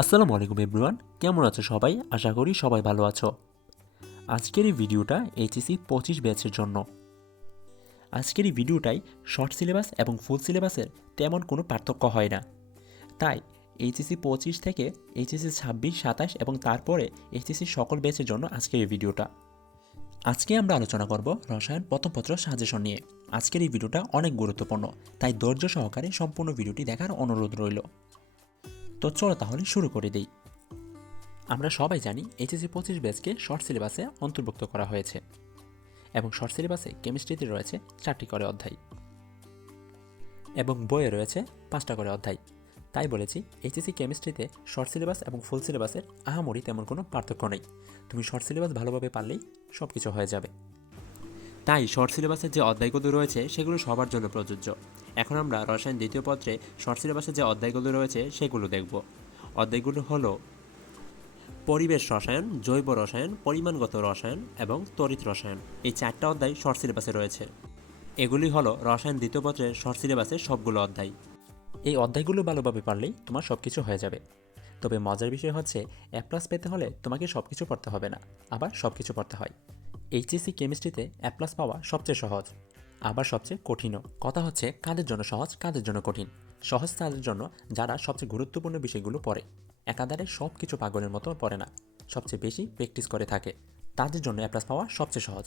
আসসালামু আলাইকুম এভরিওয়ান, কেমন আছো সবাই? আশা করি সবাই ভালো আছো। আজকের এই ভিডিওটা এইচএসসি 25 ব্যাচের জন্য। আজকের এই ভিডিওটাই শর্ট সিলেবাস এবং ফুল সিলেবাসের তেমন কোনো পার্থক্য হয় না। তাই এইচএসসি 25 থেকে এইচএসসি 26, 27 এবং তারপরে এইচএসসি সকল ব্যাচের জন্য আজকের এই ভিডিওটা। আজকে আমরা আলোচনা করব রসায়ন প্রথম পত্র সাজেশন নিয়ে। আজকের এই ভিডিওটা অনেক গুরুত্বপূর্ণ, তাই ধৈর্য সহকারে সম্পূর্ণ ভিডিওটি দেখার অনুরোধ রইল। তো চলো তাহলে শুরু করে দেই। আমরা সবাই জানি এইচএসসি 25 ব্যাচকে শর্ট সিলেবাসে অন্তর্ভুক্ত করা হয়েছে এবং শর্ট সিলেবাসে কেমিস্ট্রিতে রয়েছে 4টি করে অধ্যায় এবং বইয়ে রয়েছে 5টা করে অধ্যায়। তাই বলেছি এইচএসসি কেমিস্ট্রিতে শর্ট সিলেবাস এবং ফুল সিলেবাসের আহামরি তেমন কোনো পার্থক্য নেই। তুমি শর্ট সিলেবাস ভালোভাবে পারলেই সব কিছু হয়ে যাবে। তাই শর্ট সিলেবাসের যে অধ্যায়গুলো রয়েছে সেগুলো সবার জন্য প্রযোজ্য। এখন আমরা রসায়ন দ্বিতীয় পত্রে শর্ট সিলেবাসের যে অধ্যায়গুলো রয়েছে সেগুলো দেখব। অধ্যায়গুলো হলো পরিবেশ রসায়ন, জৈব রসায়ন, পরিমাণগত রসায়ন এবং তড়িৎ রসায়ন। এই 4টা অধ্যায় শর্ট সিলেবাসে রয়েছে। এগুলি হলো রসায়ন দ্বিতীয় পত্রের শর্ট সিলেবাসের সবগুলো অধ্যায়। এই অধ্যায়গুলো ভালোভাবে পারলেই তোমার সব কিছু হয়ে যাবে। তবে মজার বিষয় হচ্ছে A+ পেতে হলে তোমাকে সব কিছু পড়তে হবে না, আবার সব কিছু পড়তে হয়। এইচএসসি কেমিস্ট্রিতে A+ পাওয়া সবচেয়ে সহজ, আবার সবচেয়ে কঠিনও। কথা হচ্ছে কাদের জন্য সহজ, কাদের জন্য কঠিন। সহজ তাদের জন্য যারা সবচেয়ে গুরুত্বপূর্ণ বিষয়গুলো পড়ে, একাধারে সব কিছু পাগলের মতো পড়ে না, সবচেয়ে বেশি প্র্যাকটিস করে থাকে, তাদের জন্য A+ পাওয়া সবচেয়ে সহজ।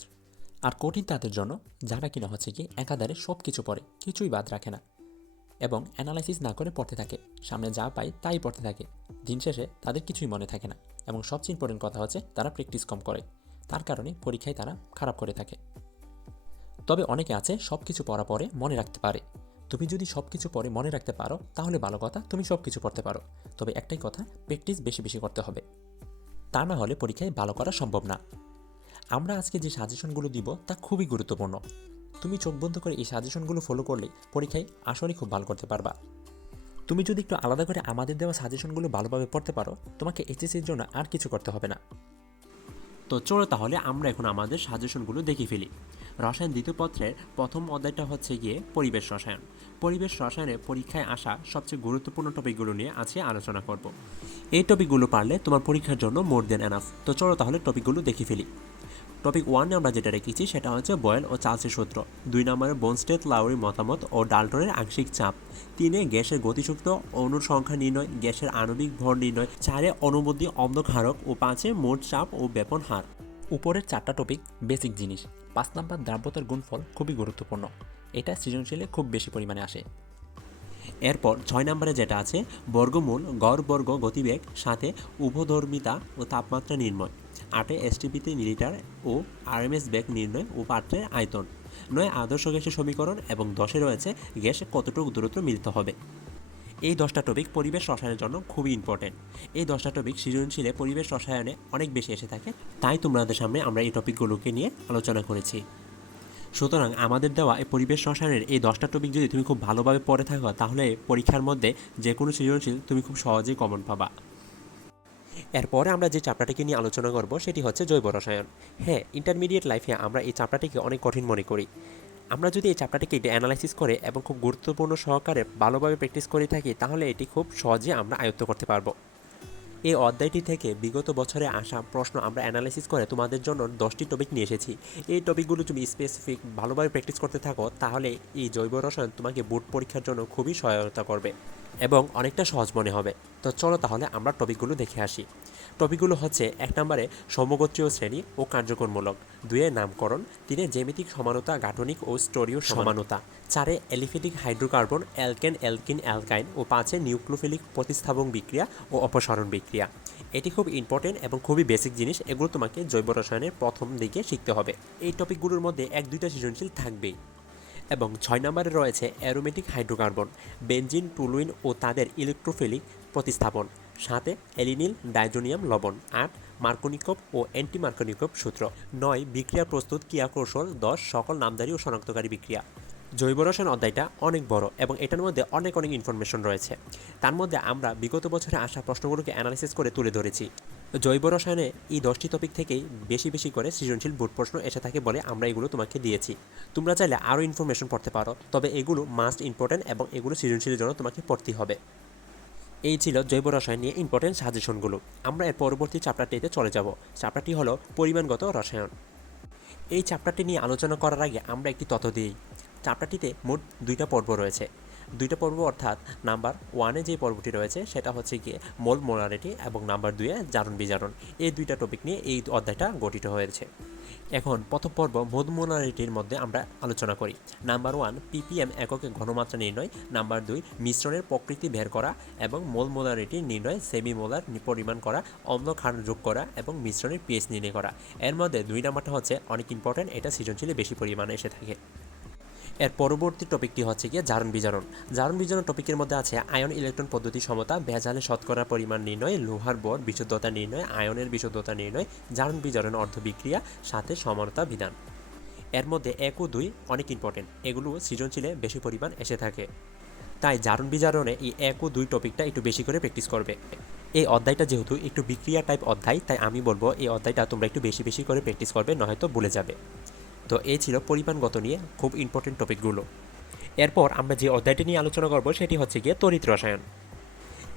আর কঠিন তাদের জন্য যারা কিনা হচ্ছে কি একাধারে সব কিছু পড়ে, কিছুই বাদ রাখে না এবং অ্যানালাইসিস না করে পড়তে থাকে, সামনে যা পায় তাই পড়তে থাকে। দিন শেষে তাদের কিছুই মনে থাকে না এবং সবচেয়ে ইম্পর্টেন্ট কথা হচ্ছে তারা প্র্যাকটিস কম করে, তার কারণে পরীক্ষায় তারা খারাপ করে থাকে। তবে অনেকে আছে সব কিছু পড়া পরে মনে রাখতে পারে। তুমি যদি সব কিছু পড়ে মনে রাখতে পারো তাহলে ভালো কথা, তুমি সব কিছু পড়তে পারো। তবে একটাই কথা, প্র্যাকটিস বেশি বেশি করতে হবে, তা না হলে পরীক্ষায় ভালো করা সম্ভব না। আমরা আজকে যে সাজেশনগুলো দিব তা খুবই গুরুত্বপূর্ণ। তুমি চোখ বন্ধ করে এই সাজেশনগুলো ফলো করলে পরীক্ষায় আসলে খুব ভালো করতে পারবা। তুমি যদি একটু আলাদা করে আমাদের দেওয়া সাজেশনগুলো ভালোভাবে পড়তে পারো, তোমাকে এইচএসসির জন্য আর কিছু করতে হবে না। তো চলো তাহলে আমরা এখন আমাদের সাজেশনগুলো দেখে ফেলি। রসায়ন দ্বিতীয় পত্রের প্রথম অধ্যায়টা হচ্ছে গিয়ে পরিবেশ রসায়ন। পরিবেশ রসায়নে পরীক্ষায় আসা সবচেয়ে গুরুত্বপূর্ণ টপিকগুলো নিয়ে আজকে আলোচনা করব। এই টপিকগুলো পারলে তোমার পরীক্ষার জন্য মোর দেন এনাফ। তো চলো তাহলে টপিকগুলো দেখে ফেলি। টপিক 1 আমরা যেটা রেখেছি সেটা হচ্ছে বয়েল ও চার্লসের সূত্র। 2 নম্বরে বোনস্টেড লাউরির মতামত ও ডাল্টনের আংশিক চাপ। 3 গ্যাসের গতিসূত্র, অণুর সংখ্যা নির্ণয়, গ্যাসের আণবিক ভর নির্ণয়। 4 অনুমতি অম্লক হারক ও 5 মোট চাপ ও ব্যাপন হার। উপরের 4টা টপিক বেসিক জিনিস। 5 নম্বর দ্রাব্যতার গুণফল খুবই গুরুত্বপূর্ণ, এটা সৃজনশীলে খুব বেশি পরিমাণে আসে। এরপর 6 নম্বরে যেটা আছে বর্গমূল, গড় বর্গ গতিবেগ, সাথে উভধর্মিতা ও তাপমাত্রা নির্ণয়। 8 এসটিপিতে মিলিটার ও আরএমএস বেগ নির্ণয় ও পাত্রের আয়তন। 9 আদর্শ গ্যাসের সমীকরণ এবং 10 রয়েছে গ্যাস কতটুকু দূরত্ব মিলতে হবে। এই 10টা টপিক পরিবেশ রসায়নের জন্য খুবই ইম্পর্টেন্ট। এই 10টা টপিক সৃজনশীলে পরিবেশ রসায়নে অনেক বেশি এসে থাকে, তাই তোমাদের সামনে আমরা এই টপিকগুলোকে নিয়ে আলোচনা করেছি। সুতরাং আমাদের দেওয়া এই পরিবেশ রসায়নের এই 10টা টপিক যদি তুমি খুব ভালোভাবে পড়ে থাকো তাহলে পরীক্ষার মধ্যে যে কোনো সৃজনশীল তুমি খুব সহজেই কমন পাবা। এরপরে আমরা যে চ্যাপ্টারটিকে নিয়ে আলোচনা করব সেটি হচ্ছে জৈব রসায়ন। হ্যাঁ, ইন্টারমিডিয়েট লাইফে আমরা এই চ্যাপ্টারটিকে অনেক কঠিন মনে করি। আমরা যদি এই চ্যাপ্টারটিকে একটু অ্যানালাইসিস করে এবং খুব গুরুত্বপূর্ণ সহকারে ভালোভাবে প্র্যাকটিস করে থাকি তাহলে এটি খুব সহজে আমরা আয়ত্ত করতে পারবো। এই অধ্যায়টি থেকে বিগত বছরে আসা প্রশ্ন আমরা অ্যানালাইসিস করে তোমাদের জন্য 10টি টপিক নিয়ে এসেছি। এই টপিকগুলো তুমি স্পেসিফিক ভালোভাবে প্র্যাকটিস করতে থাকো তাহলে এই জৈব রসায়ন তোমাকে বোর্ড পরীক্ষার জন্য খুবই সহায়তা করবে এবং অনেকটা সহজ মনে হবে। তো চলো তাহলে আমরা টপিকগুলো দেখে আসি। টপিকগুলো হচ্ছে 1 নম্বরে সমগোত্রীয় শ্রেণী ও কার্যকরমূলক, 2 নামকরণ, 3 জ্যামিতিক সমানতা, গাঠনিক ও স্তরীয় সমানতা, 4 aliphatic hydrocarbon, alkane, alkene, alkyne ও 5 নিউক্লিওফিলিক প্রতিস্থাপন বিক্রিয়া ও অপসারণ বিক্রিয়া। এটি খুব ইম্পর্টেন্ট এবং খুবই বেসিক জিনিস, এগুলো তোমাকে জৈব রসায়নের প্রথম দিকে শিখতে হবে। এই টপিকগুলোর মধ্যে 1-2টা সৃজনশীল থাকবেই। এবং 6 নম্বরে রয়েছে অ্যারোমেটিক হাইড্রোকার্বন, বেনজিন, টুলুইন ও তাদের ইলেকট্রোফিলিক প্রতিস্থাপন, সাথে অ্যালিনিল ডাইজোনিয়াম লবণ। 8 মার্কোনিকভ ও অ্যান্টি মার্কোনিকভ সূত্র। 9 বিক্রিয়া প্রস্তুত ক্রিয়া কৌশল। 10 সকল নামধারী ও শনাক্তকারী বিক্রিয়া। জৈব রসায়ন অধ্যায়টা অনেক বড় এবং এটার মধ্যে অনেক ইনফরমেশন রয়েছে। তার মধ্যে আমরা বিগত বছরে আসা প্রশ্নগুলোকে অ্যানালাইসিস করে তুলে ধরেছি। জৈব রসায়নে এই 10টি টপিক থেকেই বেশি বেশি করে সৃজনশীল বোর্ড প্রশ্ন এসে থাকে বলে আমরা এগুলো তোমাকে দিয়েছি। তোমরা চাইলে আরও ইনফরমেশন পড়তে পারো, তবে এগুলো মাস্ট ইম্পর্টেন্ট এবং এগুলো সৃজনশীলের জন্য তোমাকে পড়তে হবে। এই ছিল জৈব রসায়ন নিয়ে ইম্পর্টেন্ট সাজেশনগুলো। আমরা এর পরবর্তী চ্যাপ্টারটিতে চলে যাব। চ্যাপ্টারটি হলো পরিমাণগত রসায়ন। এই চ্যাপ্টারটি নিয়ে আলোচনা করার আগে আমরা একটি তথ্য দিই। চ্যাপ্টারটিতে মোট 2টা পর্ব রয়েছে। 2টা পর্ব অর্থাৎ নাম্বার 1-এ যে পর্বটি রয়েছে সেটা হচ্ছে গিয়ে মোল মোলারিটি এবং নাম্বার 2-এ জারণ বিজারণ। এই 2টা টপিক নিয়ে এই অধ্যায়টা গঠিত হয়েছে। এখন প্রথম পর্ব মোল মোলারিটির মধ্যে আমরা আলোচনা করি। নাম্বার 1 ppm এককে ঘনমাত্রা নির্ণয়, নাম্বার 2 মিশ্রণের প্রকৃতি বের করা এবং মোল মোলারিটি নির্ণয়, সেমি মোলার পরিমাণ করা, অম্ল ক্ষার যোগ করা এবং মিশ্রণের পিএইচ নির্ণয় করা। এর মধ্যে 2 নাম্বারটা হচ্ছে অনেক ইম্পর্টেন্ট, এটা সৃজনশীলে বেশি পরিমাণে এসে থাকে। এর পরবর্তী টপিকটি হচ্ছে গিয়ে জারণ বিজারণ। জারণ বিজারণ টপিকের মধ্যে আছে আয়ন ইলেকট্রন পদ্ধতি সমতা, ভেজালে শতকরা পরিমাণ নির্ণয়, লোহার বর বিশুদ্ধতা নির্ণয়, আয়নের বিশুদ্ধতা নির্ণয়, জারণ বিজারণ অর্ধ বিক্রিয়া, সাথে সমানতা বিধান। এর মধ্যে 1 ও 2 অনেক ইম্পর্টেন্ট, এগুলো সৃজনশীলে বেশি পরিমাণ এসে থাকে। তাই জারণ বিজারণে এই 1 ও 2 টপিকটা একটু বেশি করে প্র্যাকটিস করবে। এই অধ্যায়টা যেহেতু একটু বিক্রিয়া টাইপ অধ্যায়, তাই আমি বলবো এই অধ্যায়টা তোমরা একটু বেশি বেশি করে প্র্যাকটিস করবে, নয়তো ভুলে যাবে। তো এই ছিল পরিমাণগত নিয়ে খুব ইম্পর্টেন্ট টপিকগুলো। এরপর আমরা যে অধ্যায়টি নিয়ে আলোচনা করব সেটি হচ্ছে গিয়ে তড়িৎ রসায়ন।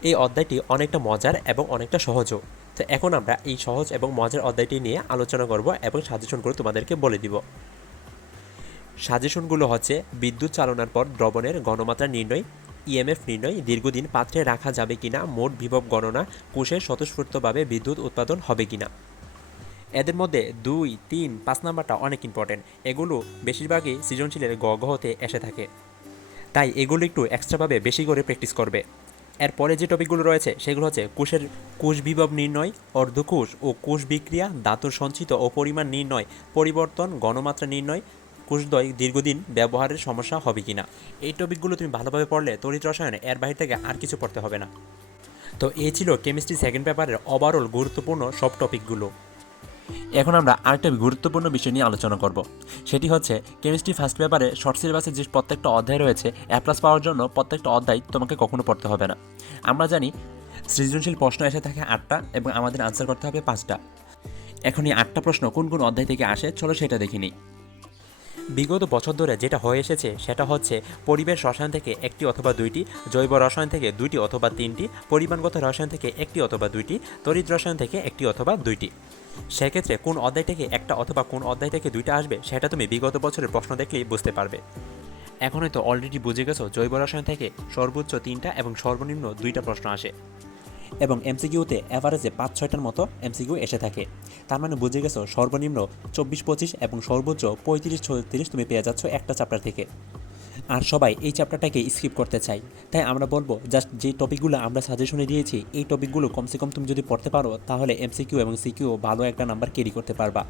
এই অধ্যায়টি অনেকটা মজার এবং অনেকটা সহজও। তো এখন আমরা এই সহজ এবং মজার অধ্যায়টি নিয়ে আলোচনা করব এবং সাজেশনগুলো তোমাদেরকে বলে দিব। সাজেশনগুলো হচ্ছে বিদ্যুৎ চালনার পর দ্রবণের ঘনমাত্রা নির্ণয়, ইএমএফ নির্ণয়, দীর্ঘদিন পাত্রে রাখা যাবে কিনা, মোট বিভব গণনা, কোষে স্বতঃস্ফূর্তভাবে বিদ্যুৎ উৎপাদন হবে কিনা। এদের মধ্যে 2, 3, 5 নাম্বারটা অনেক ইম্পর্টেন্ট, এগুলো বেশিরভাগই সৃজনশীলের গহতে এসে থাকে, তাই এগুলো একটু এক্সট্রাভাবে বেশি করে প্র্যাকটিস করবে। এরপরে যে টপিকগুলো রয়েছে সেগুলো হচ্ছে কোষ বিভব নির্ণয়, অর্ধকোষ ও কোষ বিক্রিয়া, ধাতুর সঞ্চিত ও পরিমাণ নির্ণয়, পরিবর্তন, গণমাত্রা নির্ণয়, কোষদ্বয় দীর্ঘদিন ব্যবহারের সমস্যা হবে কিনা। এই টপিকগুলো তুমি ভালোভাবে পড়লে তড়িৎ রসায়নে এর বাইরে থেকে আর কিছু পড়তে হবে না। তো এই ছিল কেমিস্ট্রি সেকেন্ড পেপারের ওভারঅল গুরুত্বপূর্ণ সব টপিকগুলো। এখন আমরা আরেকটা গুরুত্বপূর্ণ বিষয় নিয়ে আলোচনা করব। সেটি হচ্ছে কেমিস্ট্রি ফার্স্ট পেপারে শর্ট সিলেবাসে যে প্রত্যেকটা অধ্যায় রয়েছে এ প্লাস পাওয়ার জন্য প্রত্যেকটা অধ্যায় তোমাকে কখনো পড়তে হবে না। আমরা জানি সৃজনশীল প্রশ্ন এসে থাকে 8টা এবং আমাদের আনসার করতে হবে 5টা। এখন এই 8টা প্রশ্ন কোন কোন অধ্যায় থেকে আসে চলো সেটা দেখে নিই। বিগত বছর ধরে যেটা হয়ে এসেছে সেটা হচ্ছে পরিবেশ রসায়ন থেকে 1টি অথবা 2টি, জৈব রসায়ন থেকে 2টি অথবা 3টি, পরিমাণগত রসায়ন থেকে 1টি অথবা 2টি, তড়িৎ রসায়ন থেকে 1টি অথবা 2টি। সেক্ষেত্রে কোন অধ্যায় থেকে 1টা অথবা কোন অধ্যায় থেকে 2টা আসবে সেটা তুমি বিগত বছরের প্রশ্ন দেখলেই বুঝতে পারবে। এখন হয়তো অলরেডি বুঝে গেছো জৈব রসায়ন থেকে সর্বোচ্চ 3টা এবং সর্বনিম্ন 2টা প্রশ্ন আসে এবং এমসিকিউতে অ্যাভারেজে 5-6টার মতো এমসিকিউ এসে থাকে। তার মানে বুঝে গেছো সর্বনিম্ন 24-25 এবং সর্বোচ্চ 35-36 তুমি পেয়ে যাচ্ছ একটা চ্যাপ্টার থেকে। আর সবাই এই চ্যাপ্টারটাকে স্কিপ করতে চাই, তাই আমরা বলবো জাস্ট যে টপিকগুলো আমরা সাজেশনে দিয়েছি এই টপিকগুলো কমসে কম তুমি যদি পড়তে পারো তাহলে এমসিকিউ এবং সিকিউ ভালো একটা নাম্বার ক্যারি করতে পারবা।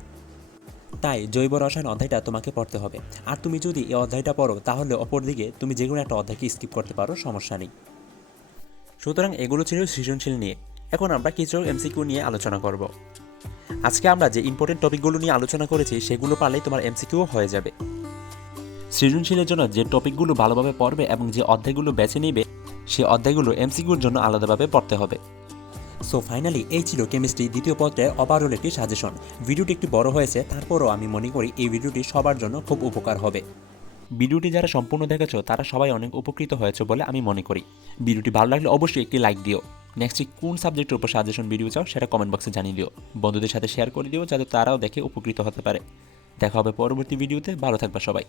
তাই জৈব রসায়ন অধ্যায়টা তোমাকে পড়তে হবে। আর তুমি যদি এই অধ্যায়টা পড়ো তাহলে অপরদিকে তুমি যে কোনো একটা অধ্যায়কে স্কিপ করতে পারো, সমস্যা নেই। সুতরাং এগুলো ছিল সৃজনশীল নিয়ে। এখন আমরা কিছু এমসিকিউ নিয়ে আলোচনা করব। আজকে আমরা যে ইম্পর্টেন্ট টপিকগুলো নিয়ে আলোচনা করেছি সেগুলো পারলেই তোমার এমসিকিউ হয়ে যাবে। সৃজনশীলের জন্য যে টপিকগুলো ভালোভাবে পড়বে এবং যে অধ্যায়গুলো বেছে নিবে সেই অধ্যায়গুলো এমসিকিউর জন্য আলাদাভাবে পড়তে হবে। সো ফাইনালি এই ছিল কেমিস্ট্রি দ্বিতীয় পত্রের ওভারঅল একটি সাজেশন। ভিডিওটি একটু বড় হয়েছে, তারপরও আমি মনে করি এই ভিডিওটি সবার জন্য খুব উপকার হবে। ভিডিওটি যারা সম্পূর্ণ দেখেছো তারা সবাই অনেক উপকৃত হয়েছে বলে আমি মনে করি। ভিডিওটি ভালো লাগলে অবশ্যই একটি লাইক দিও। নেক্সট কোন সাবজেক্টের উপর সাজেশন ভিডিও চাও সেটা কমেন্ট বক্সে জানিয়ে দিও। বন্ধুদের সাথে শেয়ার করে দিও যাতে তারাও দেখে উপকৃত হতে পারে। দেখা হবে পরবর্তী ভিডিওতে। ভালো থাকবা সবাই।